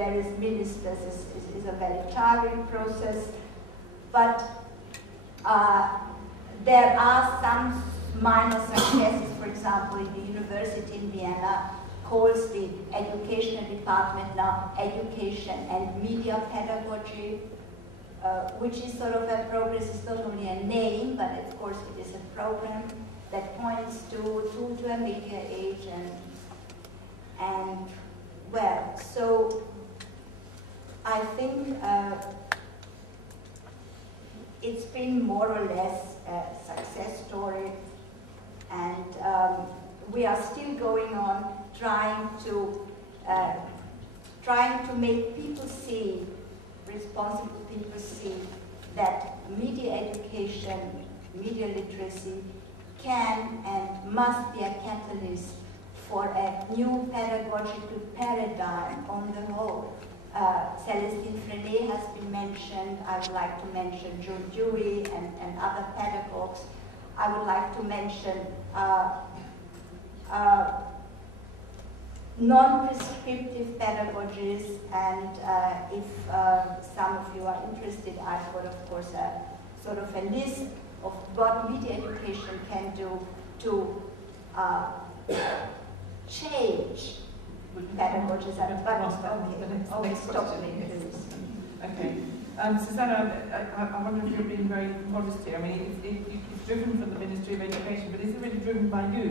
various ministers is a very tiring process. But there are some minor successes. For example, in the university in Vienna calls the educational department now Education and Media Pedagogy, which is sort of a progress. It's not only a name, but of course it is a program that points to a media age and well, so I think it's been more or less a success story, and we are still going on trying to make people see, responsible people see, that media education, media literacy can and must be a catalyst for a new pedagogical paradigm on the whole. Celestine Frenet has been mentioned. I would like to mention John Dewey and other pedagogues. I would like to mention non-prescriptive pedagogies, and if some of you are interested, I've got, of course, a sort of a list of what media education can do to change pedagogies. But stop me, please. Okay. Susanna, I wonder if you're being very modest here. I mean, it's driven from the Ministry of Education, but is it really driven by you?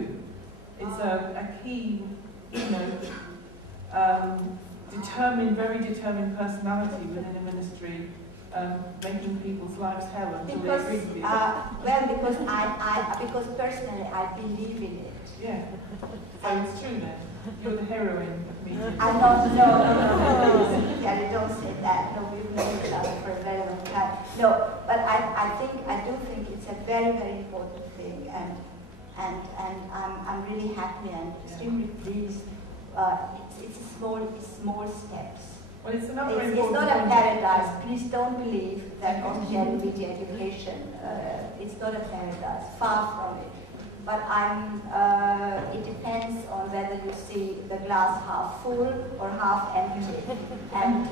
It's a key, very determined personality within a ministry, making people's lives hell until they agree with you. Because personally I believe in it. Yeah. So it's true then. You're the heroine of media. No, Kelly, don't say that. No, we've known each other for a very long time. No, but I do think it's a very, very important thing, and I'm really happy and extremely pleased. It's small steps. Well, it's another it's not a paradise. Please don't believe that Austrian media education. It's not a paradise. Far from it. But it depends on whether you see the glass half full or half empty. And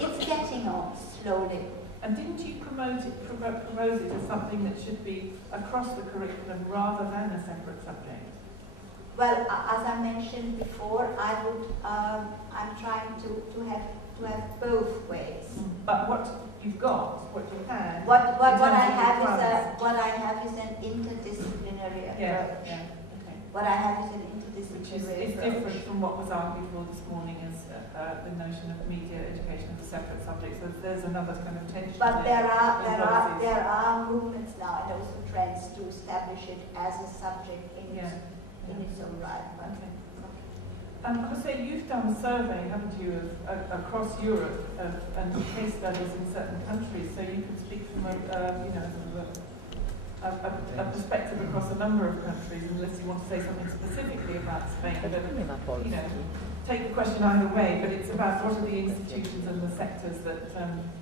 it's getting on slowly. And didn't you propose it as something that should be across the curriculum rather than a separate subject? Well, as I mentioned before, I'm trying to have both ways. But what you've got, what you had. What I have is an interdisciplinary approach. Yeah, okay. What I have is an interdisciplinary approach. It's different from what was argued for this morning as the notion of media education as a separate subject. So there's another kind of tension. But there are movements now, and also trends to establish it as a subject in its own right. Okay. Jose, you've done a survey, haven't you, across Europe and case studies in certain countries, so you can speak from a perspective across a number of countries, unless you want to say something specifically about Spain. But, take the question either way, but it's about what are the institutions and the sectors that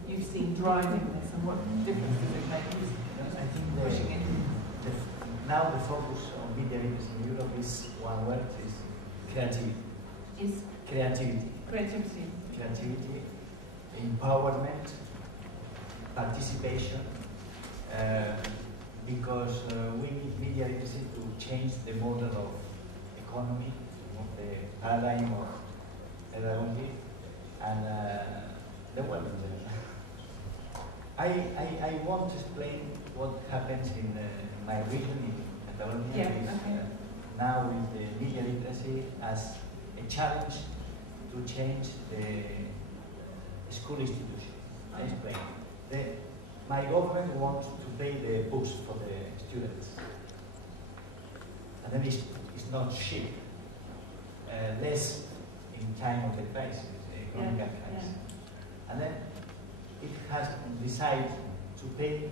you've seen driving this, and what difference does it make? I think now the focus on media literacy in Europe is one word, is creativity. Creativity, empowerment, participation, because we need media literacy to change the model of economy, of the paradigm of pedagogy, and the world. I want to explain what happens in my region in Catalonia now with the media literacy as a challenge to change the school institution. I explain. My government wants to pay the books for the students. And then it's not cheap. Less in time of the crisis, the economic crisis. And then it has decided to pay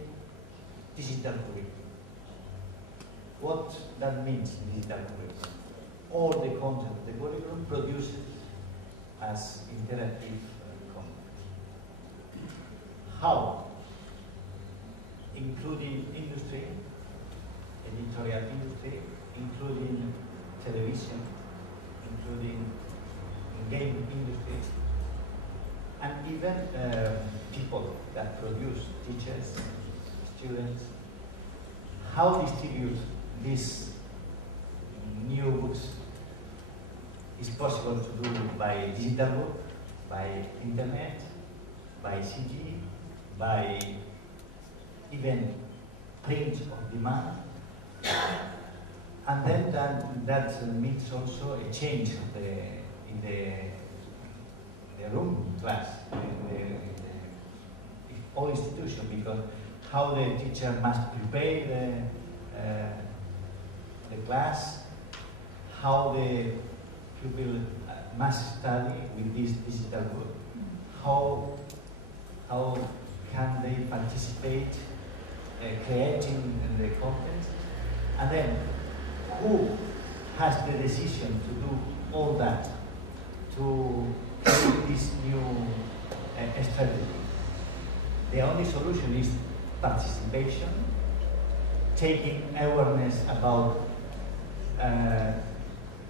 digital curriculum. What that means, digital curriculum? All the content the curriculum produces as interactive content. How? Including industry, editorial industry, including television, including game industry, even people that produce teachers, students, how distribute these new books is possible to do by digital book, by internet, by CD, by even print on demand. And then that means also a change in the room class, in all institution, because how the teacher must prepare the class, how the pupil must study with this digital book, how can they participate creating the content, and then who has the decision to do all that, to create this new strategy. The only solution is participation, taking awareness about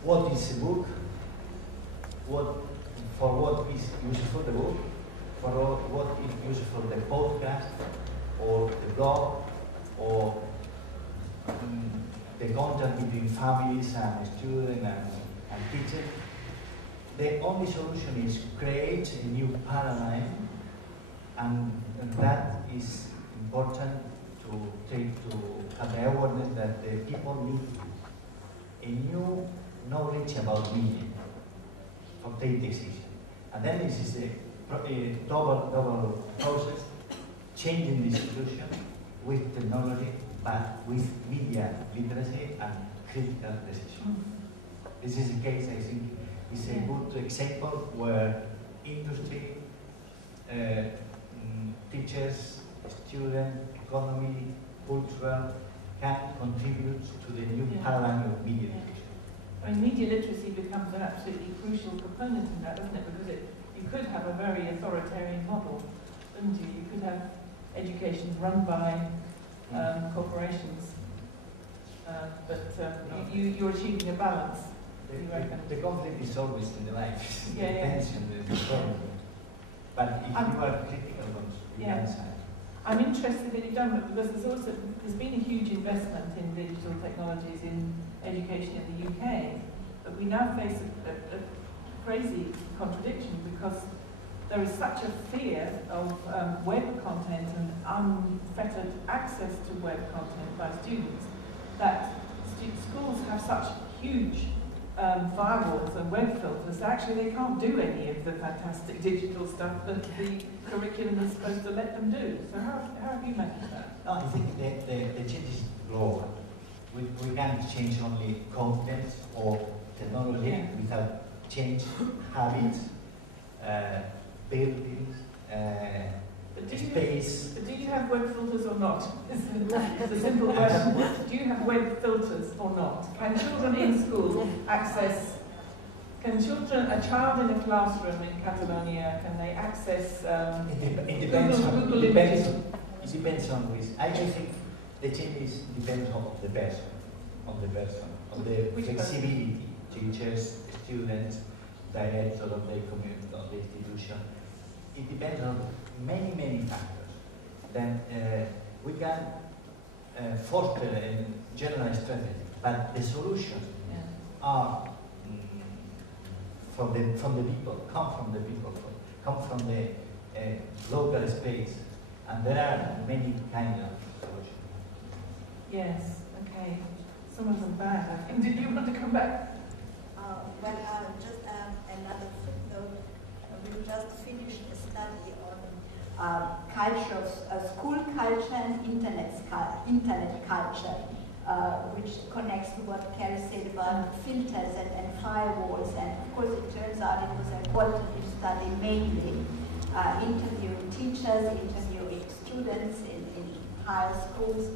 what is a book, for what is useful the book, for what is useful the podcast, or the blog, or the contact between families and students and teachers. The only solution is create a new paradigm, and that is important to have the awareness that the people need a new knowledge about media for take decision. And then this is a double process, changing the institution with technology, but with media literacy and critical decision. This is a case, I think, is a good example where industry, teachers, students, economy, cultural can contribute to the new paradigm of media education. I mean, media literacy becomes an absolutely crucial component in that, doesn't it? Because you could have a very authoritarian model, couldn't you? You could have education run by corporations, but you're achieving a balance. The conflict is always in the life. The tension, the problem. But if you are critical on the other side. I'm interested in it, because there's been a huge investment in digital technologies in education in the UK, but we now face a crazy contradiction, because there is such a fear of web content and unfettered access to web content by students that schools have such huge firewalls and web filters that actually they can't do any of the fantastic digital stuff that the curriculum is supposed to let them do. So how have you managed that? No, I think the change is global. We can't change only content or technology without change habits, buildings, space. But do you have web filters or not? It's a simple question. Do you have web filters or not? Can children in school access? A child in a classroom in Catalonia, can they access? It depends on which. I think the change depends on the person, on the flexibility. Teachers, students, director of the community, of the institution. It depends on many factors. Then we can foster a general strategy, but the solutions are from the people, come from the people, come from the local space, and there are many kinds of solutions. Yes. Okay. Some of them bad. I think. Did you want to come back? Well, just another footnote. We just finished a study on culture of school culture and internet culture, which connects to what Carrie said about filters and firewalls. And of course, it turns out it was a qualitative study mainly, interviewing teachers, interviewing students in higher schools.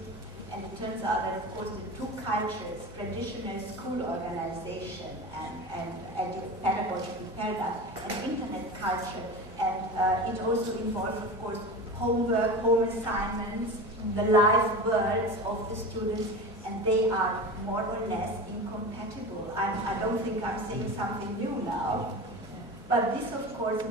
And it turns out that, of course, the two cultures, traditional school organization and pedagogical paradigm, and internet culture, and it also involves, of course, homework, home assignments, the live worlds of the students, and they are more or less incompatible. I don't think I'm saying something new now, but this, of course,